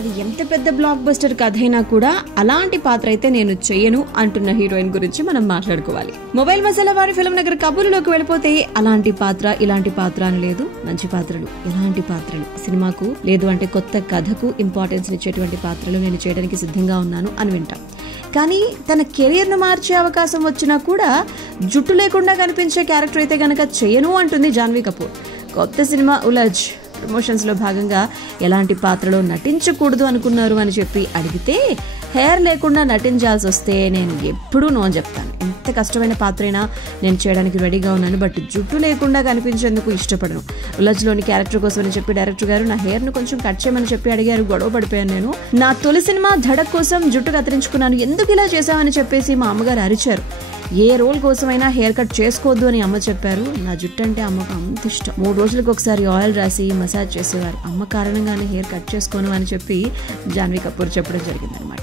అది ఎంత పెద్ద బ్లాక్ బస్టర్ కథ అయినా కూడా అలాంటి పాత్ర అయితే నేను చెయ్యను అంటున్న హీరోయిన్ గురించి మనం మాట్లాడుకోవాలి. మొబైల్ మసాలా వారి ఫిల్మ్ నగర్ కబుర్లోకి వెళ్ళిపోతే అలాంటి పాత్ర ఇలాంటి పాత్ర అని లేదు. మంచి పాత్రలు, ఎలాంటి పాత్రలు, సినిమాకు లేదు అంటే కొత్త కథకు ఇంపార్టెన్స్ ఇచ్చేటువంటి పాత్రలు నేను చేయడానికి సిద్ధంగా ఉన్నాను అని వింటాం. కానీ తన కెరీర్ ను మార్చే అవకాశం వచ్చినా కూడా జుట్టు లేకుండా కనిపించే క్యారెక్టర్ అయితే గనక చేయను అంటుంది జాన్వీ కపూర్. కొత్త సినిమా ఉలజ్ ప్రమోషన్స్ లో భాగంగా ఎలాంటి పాత్రలో నటించకూడదు అనుకున్నారు అని చెప్పి అడిగితే హెయిర్ లేకుండా నటించాల్సి వస్తే నేను ఎప్పుడూ నో చెప్తాను. ఎంత కష్టమైన పాత్ర అయినా నేను చేయడానికి రెడీగా ఉన్నాను, బట్ జుట్టు లేకుండా కనిపించేందుకు ఇష్టపడను. ఉలజ్లోని క్యారెక్టర్ కోసం అని చెప్పి డైరెక్టర్ గారు నా హెయిర్ ను కొంచెం కట్ చేయమని చెప్పి అడిగారు. గొడవ పడిపోయాను నేను. నా తొలి సినిమా ధడక్ కోసం జుట్టు కత్తిరించుకున్నాను, ఎందుకు ఇలా చేశామని చెప్పేసి మా అమ్మగారు అరిచారు. ఏ రోల్ కోసమైనా హెయిర్ కట్ చేసుకోవద్దు అని అమ్మ చెప్పారు. నా జుట్టు అంటే అమ్మకు అంత ఇష్టం. 3 రోజులకు ఒకసారి ఆయిల్ రాసి మసాజ్ చేసేవారు. అమ్మ కారణంగానే హెయిర్ కట్ చేసుకోను అని చెప్పి జాన్వీ కపూర్ చెప్పడం జరిగిందనమాట.